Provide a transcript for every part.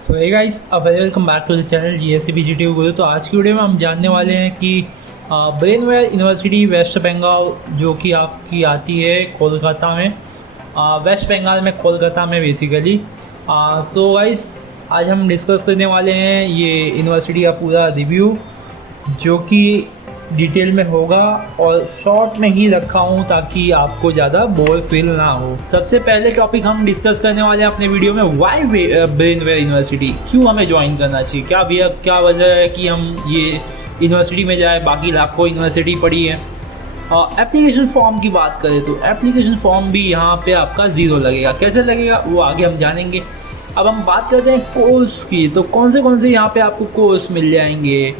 सो hey guys, अब welcome back to the channel GSCBGT Guru. तो आज की वीडियो में हम जानने वाले हैं कि ब्रेनवेयर यूनिवर्सिटी वेस्ट बंगाल जो कि आपकी आती है कोलकाता में, वेस्ट बंगाल में कोलकाता में बेसिकली। सो गाइस, आज हम डिस्कस करने वाले हैं ये यूनिवर्सिटी का पूरा रिव्यू जो कि डिटेल में होगा और शॉर्ट में ही रखा हूँ ताकि आपको ज़्यादा बोर फील ना हो। सबसे पहले टॉपिक हम डिस्कस करने वाले हैं अपने वीडियो में, वाई ब्रेनवेयर यूनिवर्सिटी, क्यों हमें ज्वाइन करना चाहिए, क्या वजह है कि हम ये यूनिवर्सिटी में जाए, बाकी लाखों यूनिवर्सिटी पड़ी है। एप्लीकेशन फॉर्म की बात करें तो एप्लीकेशन फॉर्म भी यहाँ पे आपका ज़ीरो लगेगा। कैसे लगेगा वो आगे हम जानेंगे। अब हम बात करते हैं कोर्स की, तो कौन से यहाँ पे आपको कोर्स मिल जाएंगे।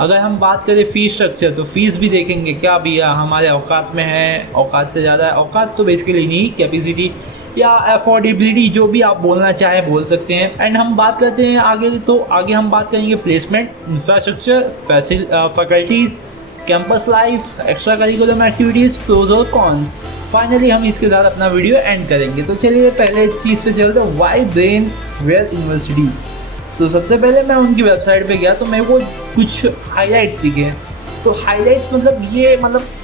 अगर हम बात करें फ़ीस स्ट्रक्चर, तो फ़ीस भी देखेंगे क्या भैया हमारे औकात में है, औकात से ज़्यादा है। औकात तो बेसिकली नहीं, कैपेसिटी या अफोर्डेबिलिटी जो भी आप बोलना चाहे बोल सकते हैं। एंड हम बात करते हैं आगे, तो आगे हम बात करेंगे placement, infrastructure, faculties, campus life, extra curriculum activities, pros और कॉन्स। फाइनली हम इसके साथ अपना वीडियो एंड करेंगे। तो चलिए पहले चीज़ पे चलते हैं, वाई ब्रेनवेयर यूनिवर्सिटी। तो सबसे पहले मैं उनकी वेबसाइट पे गया तो मेरे को कुछ हाइलाइट्स दिखे। तो हाइलाइट्स मतलब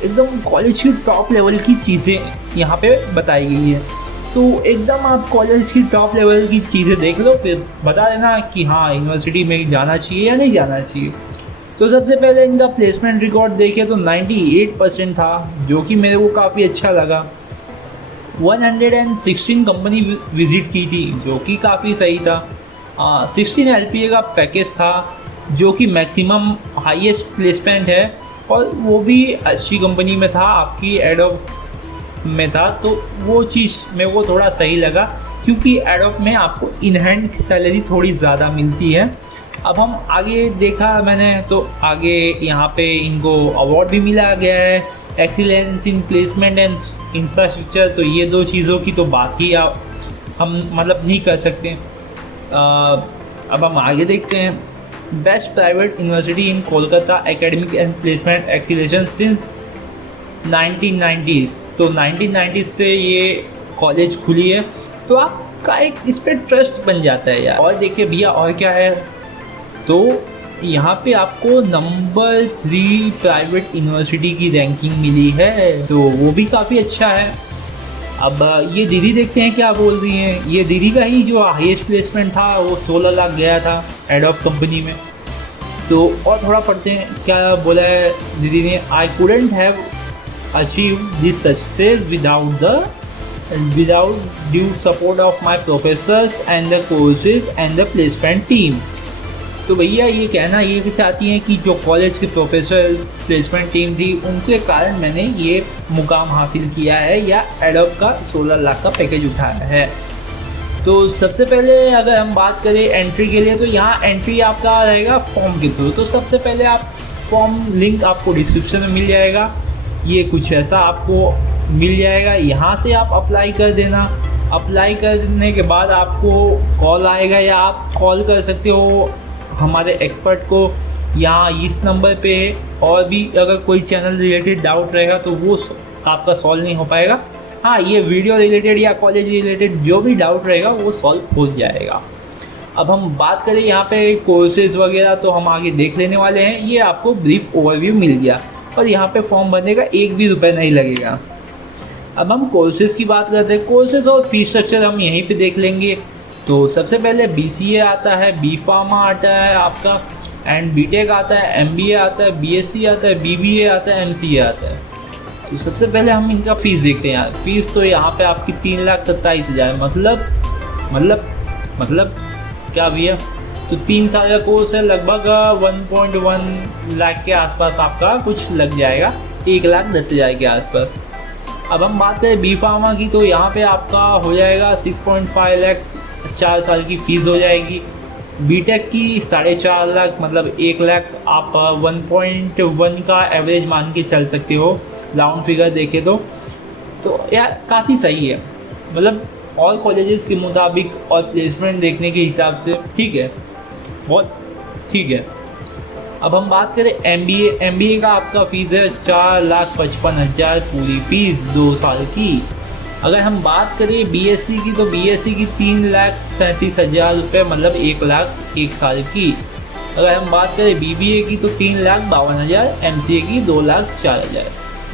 एकदम कॉलेज की टॉप लेवल की चीज़ें यहाँ पे बताई गई है। तो एकदम आप कॉलेज की टॉप लेवल की चीज़ें देख लो, फिर बता देना कि हाँ यूनिवर्सिटी में जाना चाहिए या नहीं जाना चाहिए। तो सबसे पहले इनका प्लेसमेंट रिकॉर्ड देखे तो 98% था, जो कि मेरे को काफ़ी अच्छा लगा। 116 कंपनी विज़िट की थी, जो कि काफ़ी सही था। 16 LPA का पैकेज था, जो कि मैक्सिमम हाईएस्ट प्लेसमेंट है, और वो भी अच्छी कंपनी में था, आपकी एडोब में था। तो वो चीज़ मेरे को थोड़ा सही लगा, क्योंकि एडोब में आपको इन हैंड सैलरी थोड़ी ज़्यादा मिलती है। अब हम आगे देखा मैंने, तो आगे यहाँ पे इनको अवार्ड भी मिला गया है, excellence in placement and infrastructure. तो ये दो चीज़ों की तो बात ही हम नहीं कर सकते। अब हम आगे देखते हैं, best private university in Kolkata academic and placement acceleration since 1990s। तो 1990s से ये कॉलेज खुली है, तो आपका एक इस पर ट्रस्ट बन जाता है यार। और देखिए भैया और क्या है, तो यहाँ पे आपको नंबर 3 प्राइवेट यूनिवर्सिटी की रैंकिंग मिली है, तो वो भी काफ़ी अच्छा है। अब ये दीदी देखते हैं क्या बोल रही हैं। ये दीदी का ही जो हाईएस्ट प्लेसमेंट था वो 16 लाख गया था एडोब कंपनी में। तो और थोड़ा पढ़ते हैं क्या बोला है दीदी ने। I couldn't have achieve this success without due support of my professors and the courses and the placement team. तो भैया ये कहना ये भी चाहती हैं कि जो कॉलेज के प्रोफेसर प्लेसमेंट टीम थी, उनके कारण मैंने ये मुकाम हासिल किया है या एडोब का 16 लाख का पैकेज उठाया है। तो सबसे पहले अगर हम बात करें एंट्री के लिए, तो यहाँ एंट्री आपका रहेगा फॉर्म के थ्रू। तो सबसे पहले आप फॉर्म लिंक आपको डिस्क्रिप्शन में मिल जाएगा, ये कुछ ऐसा आपको मिल जाएगा। यहाँ से आप अप्लाई कर देना। अप्लाई करने के बाद आपको कॉल आएगा, या आप कॉल कर सकते हो हमारे एक्सपर्ट को यहाँ इस नंबर पे है। और भी अगर कोई चैनल रिलेटेड डाउट रहेगा तो वो आपका सॉल्व नहीं हो पाएगा। हाँ, ये वीडियो रिलेटेड या कॉलेज रिलेटेड जो भी डाउट रहेगा वो सॉल्व हो जाएगा। अब हम बात करें यहाँ पे कोर्सेज वगैरह, तो हम आगे देख लेने वाले हैं। ये आपको ब्रीफ ओवरव्यू मिल गया, और यहाँ पे फॉर्म भरने का 1 भी रुपये नहीं लगेगा। अब हम कोर्सेज़ की बात करते हैं। कोर्सेज़ और फीस स्ट्रक्चर हम यहीं पे देख लेंगे। तो सबसे पहले BCA आता है, B Pharma आता है आपका, एंड BTech आता है, MBA आता है, BSc आता है, BBA आता है, MCA आता है। तो सबसे पहले हम इनका फ़ीस देखते हैं यार। फ़ीस तो यहाँ पे आपकी 3,27,000, मतलब क्या भैया, तो 3 साल का कोर्स है, लगभग 1.1 लाख के आसपास आपका कुछ लग जाएगा, 1,10,000 के आसपास। अब हम बात करें B Pharma की, तो यहाँ पे आपका हो जाएगा 6.5 लाख, 4 साल की फ़ीस हो जाएगी। BTech की 4.5 लाख, मतलब 1 लाख आप 1.1 का एवरेज मान के चल सकते हो, राउंड फिगर देखे तो यार काफ़ी सही है, मतलब और कॉलेजेस के मुताबिक और प्लेसमेंट देखने के हिसाब से ठीक है, बहुत ठीक है। अब हम बात करें MBA का आपका फ़ीस है 4,55,000 पूरी फ़ीस 2 साल की। अगर हम बात करें बीएससी की, तो बीएससी की 3,37,000 रुपये, मतलब 1 लाख 1 साल की। अगर हम बात करें बीबीए की तो 3,52,000, एमसीए की 2,04,000।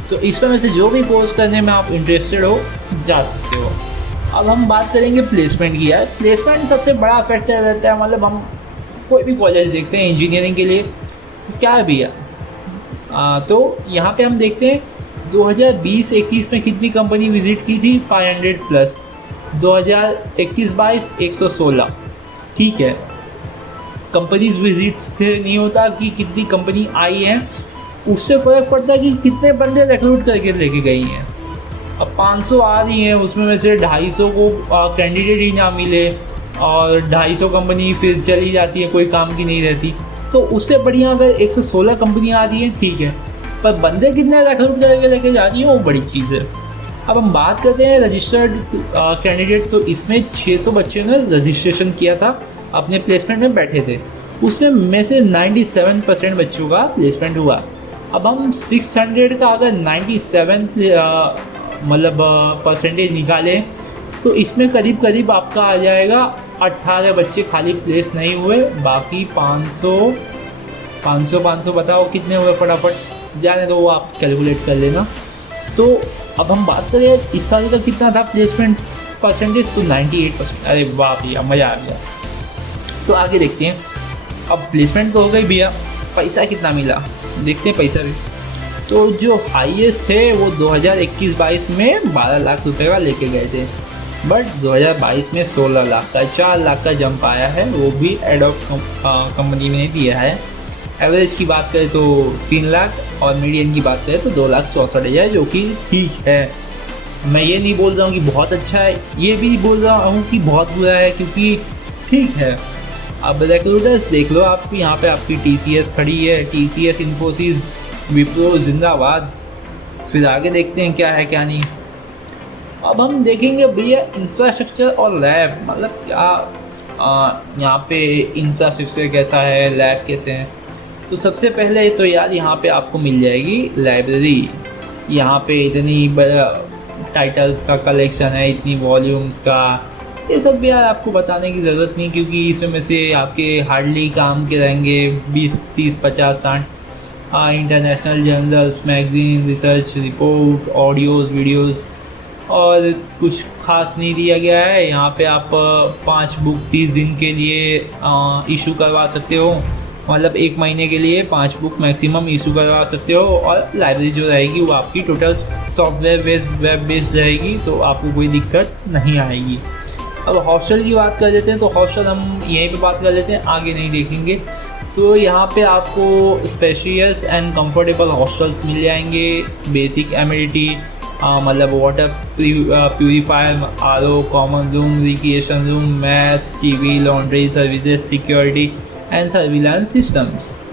तो इसमें में से जो भी कोर्स करने में आप इंटरेस्टेड हो जा सकते हो। अब हम बात करेंगे प्लेसमेंट की। यार प्लेसमेंट सबसे बड़ा फैक्टर रहता है, मतलब हम कोई भी कॉलेज देखते हैं इंजीनियरिंग के लिए तो क्या है भैया, तो यहाँ पे हम देखते हैं 2020-21 में कितनी कंपनी विज़िट की थी, 500 प्लस। 2021-22 116, ठीक है। कंपनीज विजिट्स से नहीं होता कि कितनी कंपनी आई है, उससे फ़र्क पड़ता है कि कितने बंदे रिक्रूट करके लेके गई हैं। अब 500 आ रही हैं, उसमें में से 250 को कैंडिडेट ही ना मिले और 250 कंपनी फिर चली जाती है, कोई काम की नहीं रहती। तो उससे बढ़िया अगर 116 कंपनी आ रही है, ठीक है, पर बंदे कितने रिक्रूट करके लेके जा रही हैं वो बड़ी चीज़ है। अब हम बात करते हैं रजिस्टर्ड कैंडिडेट, तो इसमें 600 बच्चों ने रजिस्ट्रेशन किया था, अपने प्लेसमेंट में बैठे थे। उसमें में से 97% बच्चों का प्लेसमेंट हुआ। अब हम 600 का अगर 97 मतलब परसेंटेज निकालें तो इसमें करीब करीब आपका आ जाएगा 18 बच्चे खाली प्लेस नहीं हुए, बाकी 500 बताओ कितने हुए, फटाफट जाने दो, वो आप कैलकुलेट कर लेना। तो अब हम बात करें इस साल का कितना था प्लेसमेंट परसेंटेज, तो 98%। अरे वाह भैया, मज़ा आ गया। तो आगे देखते हैं। अब प्लेसमेंट तो हो गई भैया, पैसा कितना मिला देखते हैं पैसा भी। तो जो हाईएस्ट थे वो 2021-22 में 12 लाख रुपए का लेके गए थे, बट 2022 में 16 लाख का, 4 लाख का जंप आया है, वो भी एडोब कंपनी ने दिया है। एवरेज की बात करें तो 3 लाख और मीडियन की बात करें तो 2,64,000, जो कि ठीक है। मैं ये नहीं बोल रहा हूँ कि बहुत अच्छा है, ये भी नहीं बोल रहा हूँ कि बहुत बुरा है, क्योंकि ठीक है। अब रिक्रूटर्स देख लो, आप यहाँ पे आपकी TCS खड़ी है, TCS, इन्फोसिस, विप्रो जिंदाबाद। फिर आगे देखते हैं क्या है क्या नहीं। अब हम देखेंगे भैया इंफ्रास्ट्रक्चर और लैब, मतलब क्या यहाँ पे इंफ्रास्ट्रक्चर कैसा है, लैब कैसे हैं। तो सबसे पहले तो यार यहाँ पे आपको मिल जाएगी लाइब्रेरी। यहाँ पे इतनी बड़ा टाइटल्स का कलेक्शन है, इतनी वॉल्यूम्स का, ये सब भी यार आपको बताने की ज़रूरत नहीं, क्योंकि इसमें में से आपके हार्डली काम के रहेंगे 20, 30, 50, 60 international journals, magazine, research report, audios, videos, और कुछ खास नहीं दिया गया है। यहाँ पे आप 5 बुक 30 दिन के लिए इशू करवा सकते हो, मतलब 1 महीने के लिए 5 बुक मैक्सिमम इशू करवा सकते हो। और लाइब्रेरी जो रहेगी वो आपकी total software based, web based रहेगी, तो आपको कोई दिक्कत नहीं आएगी। अब हॉस्टल की बात कर लेते हैं, तो हॉस्टल हम यहीं पे बात कर लेते हैं, आगे नहीं देखेंगे। तो यहाँ पे आपको स्पेशियस एंड कंफर्टेबल हॉस्टल्स मिल जाएंगे, बेसिक एमिनिटी, मतलब water purifier, RO, common room, recreation room, mess, TV, laundry services, security and surveillance systems.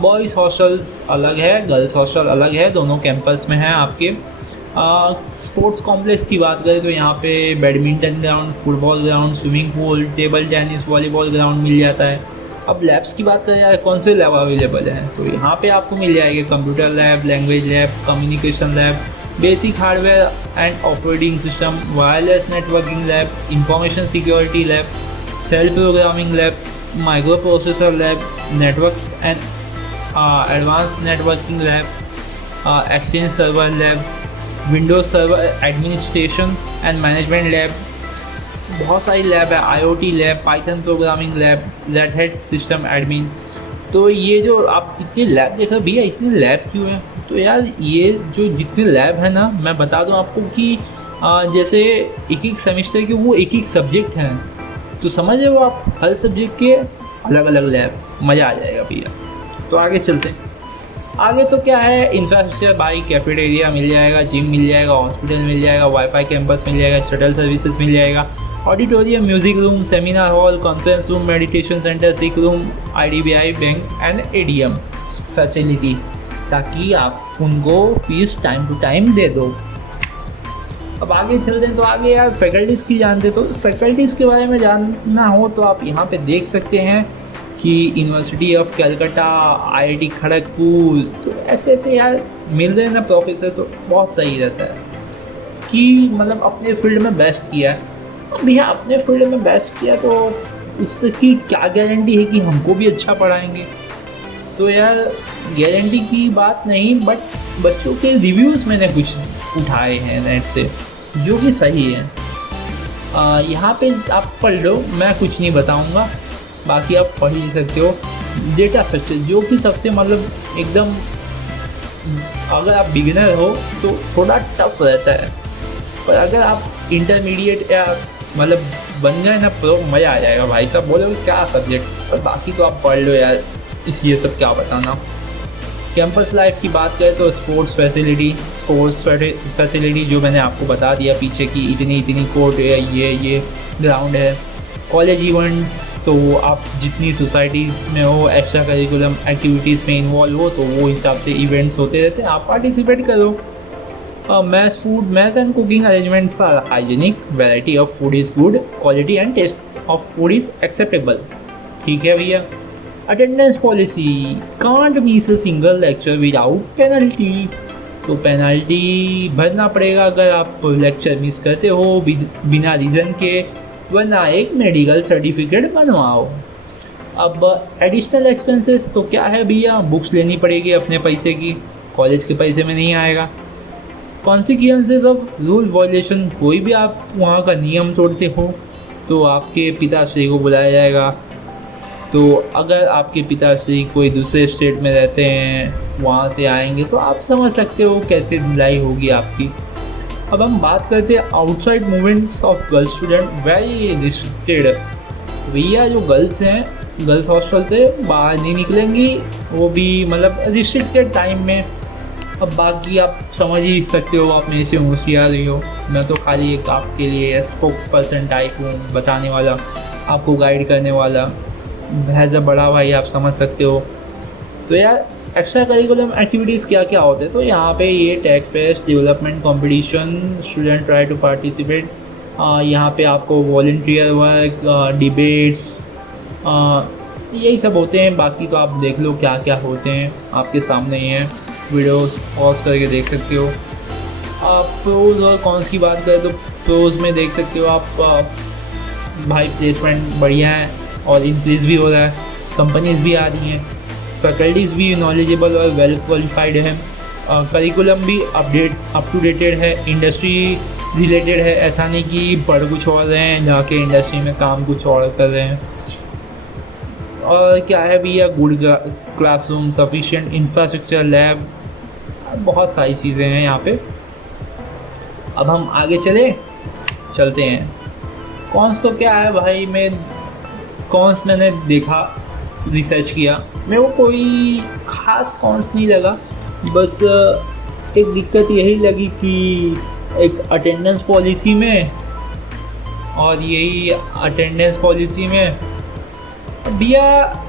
Boys hostels अलग है, गर्ल्स हॉस्टल अलग है, दोनों कैंपस में हैं आपके। स्पोर्ट्स कॉम्प्लेक्स की बात करें तो यहाँ पे badminton ground, football ground, swimming pool, table tennis, volleyball ground मिल जाता है। अब लैब्स की बात करें यार, कौन से लैब अवेलेबल हैं, तो यहाँ पे आपको मिल जाएंगे computer lab, language lab, communication lab, basic hardware and operating system, wireless networking lab, information security lab, cell programming lab, micro processor lab, network and advance networking lab, exchange server lab, Windows server administration and management lab, बहुत सारी lab है, IoT lab, Python programming lab, Red Hat system admin. तो ये जो आप इतने lab देख रहे हो भैया, इतने लैब क्यों हैं, तो यार ये जो जितने लैब है ना, मैं बता दूं आपको कि जैसे एक सेमेस्टर के वो एक सब्जेक्ट हैं, तो समझ रहे हो आप, हर सब्जेक्ट के अलग अलग लैब, मज़ा आ जाएगा भैया। तो आगे चलते हैं। आगे तो क्या है, इंफ्रास्ट्रक्चर भाई, कैफेटेरिया मिल जाएगा, जिम मिल जाएगा, हॉस्पिटल मिल जाएगा, वाईफाई कैंपस मिल जाएगा, शटल सर्विसेज मिल जाएगा, auditorium, music room, seminar hall, conference room, meditation centre, sick room, IDBI bank and ADM facility, ताकि आप उनको फीस टाइम टू टाइम दे दो। अब आगे चलते हैं। तो आगे यार फैकल्टीज़ की जानते, तो फैकल्टीज़ के बारे में जानना हो तो आप यहाँ पे देख सकते हैं कि university of Calcutta, IIT Kharagpur, तो ऐसे ऐसे यार मिल रहे हैं ना प्रोफेसर, तो बहुत सही रहता है। कि मतलब अपने फील्ड में बेस्ट किया है। अब भैया अपने फील्ड में बेस्ट किया तो उसकी क्या गारंटी है कि हमको भी अच्छा पढ़ाएंगे। तो यार गारंटी की बात नहीं, बट बच्चों के रिव्यूज़ मैंने कुछ उठाए हैं नेट से जो कि सही है। यहाँ पे आप पढ़ लो, मैं कुछ नहीं बताऊँगा, बाकी आप पढ़ ही सकते हो। डेटा स्ट्रक्चर जो कि सबसे मतलब एकदम, अगर आप बिगिनर हो तो थोड़ा टफ रहता है, पर अगर आप इंटरमीडिएट या मतलब बन जाए ना प्रो, मज़ा आ जाएगा भाई साहब। बोलोगे क्या सब्जेक्ट, पर बाकी तो आप पढ़ लो यार, ये सब क्या बताना। कैंपस लाइफ की बात करें तो स्पोर्ट्स फैसिलिटी जो मैंने आपको बता दिया पीछे की, इतनी कोर्ट है, ये ग्राउंड है। कॉलेज इवेंट्स तो आप जितनी सोसाइटीज़ में हो, एक्स्ट्रा करिकुलम एक्टिविटीज़ में इन्वॉल्व हो तो वो हिसाब से इवेंट्स होते रहते हैं, आप पार्टिसिपेट करो। Mess and cooking arrangements are hygienic, variety of food is good, quality and taste of food is acceptable. ठीक है भैया। Attendance policy, can't miss a single lecture without penalty. तो पेनल्टी भरना पड़ेगा अगर आप लेक्चर मिस करते हो बिना रीज़न के, वरना एक मेडिकल सर्टिफिकेट बनवाओ। अब एडिशनल एक्सपेंसेस तो क्या है भैया, बुक्स लेनी पड़ेगी अपने पैसे की, कॉलेज के पैसे में नहीं आएगा। कॉन्सिक्वेंसेस ऑफ रूल वायलेशन, कोई भी आप वहाँ का नियम तोड़ते हो तो आपके पिताश्री को बुलाया जाएगा। तो अगर आपके पिताश्री कोई दूसरे स्टेट में रहते हैं, वहाँ से आएंगे, तो आप समझ सकते हो कैसे धुलाई होगी आपकी। अब हम बात करते हैं outside movements of girls student, very restricted. भैया जो गर्ल्स हैं, गर्ल्स हॉस्टल से बाहर नहीं निकलेंगी, वो भी मतलब रिस्ट्रिक्टेड टाइम में। अब बाकी आप समझ ही सकते हो, आप मेरे से होशियार ही हो, मैं तो खाली एक आपके लिए स्पोक्स पर्सन टाइप हूँ, बताने वाला, आपको गाइड करने वाला, एज अ बड़ा भाई आप समझ सकते हो। तो यार एक्स्ट्रा करिकुलम एक्टिविटीज़ क्या क्या होते हैं, तो यहाँ पे ये tech fest, development competition, student try to participate, यहाँ पे आपको वॉलंटियर वर्क, डिबेट्स, यही सब होते हैं। बाकी तो आप देख लो क्या क्या होते हैं, आपके सामने ही हैं, वीडियोस पॉज करके देख सकते हो। आप प्रोज और कॉन्स की बात करें तो प्रोज में देख सकते हो आप भाई प्लेसमेंट बढ़िया है और इंक्रीज भी हो रहा है, कंपनीज भी आ रही हैं, फैकल्टीज़ भी नॉलेजेबल और वेल क्वालिफाइड हैं, करिकुलम भी अप टू डेटेड है, इंडस्ट्री रिलेटेड है, ऐसा नहीं कि पढ़ कुछ और रहे हैं जाके इंडस्ट्री में काम कुछ और कर रहे हैं। और क्या है भैया, good classroom, sufficient infrastructure, lab, बहुत सारी चीज़ें हैं यहाँ पे। अब हम आगे चलते हैं। कॉन्स तो क्या है भाई, कॉन्स मैंने देखा, रिसर्च किया, मेरे को कोई ख़ास कॉन्स नहीं लगा। बस एक दिक्कत यही लगी कि एक अटेंडेंस पॉलिसी में, और यही अटेंडेंस पॉलिसी में भैया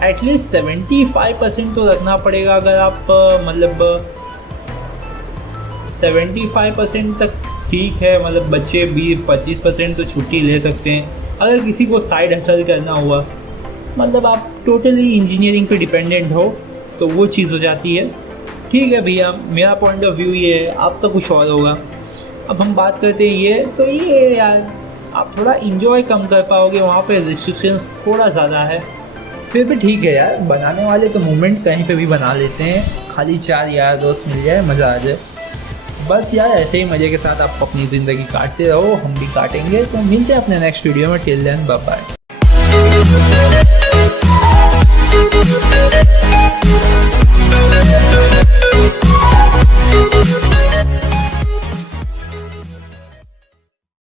एटलीस्ट 75% तो रखना पड़ेगा। अगर आप मतलब 75% तक ठीक है, मतलब बच्चे 20-25% तो छुट्टी ले सकते हैं। अगर किसी को साइड हसल करना हुआ, मतलब आप टोटली इंजीनियरिंग पे डिपेंडेंट हो, तो वो चीज़ हो जाती है। ठीक है भैया, मेरा पॉइंट ऑफ व्यू ये है, आपका कुछ और होगा। अब हम बात करते हैं ये, तो ये यार आप थोड़ा इन्जॉय कम कर पाओगे, वहाँ पे रिस्ट्रिक्शंस थोड़ा ज़्यादा है। फिर भी ठीक है यार, बनाने वाले तो मूवमेंट कहीं पे भी बना लेते हैं, खाली 4 यार दोस्त मिल जाए, मज़ा आ जाए। बस यार ऐसे ही मज़े के साथ आप अपनी ज़िंदगी काटते रहो, हम भी काटेंगे। तो मिलते हैं अपने नेक्स्ट वीडियो में। Till then bye bye.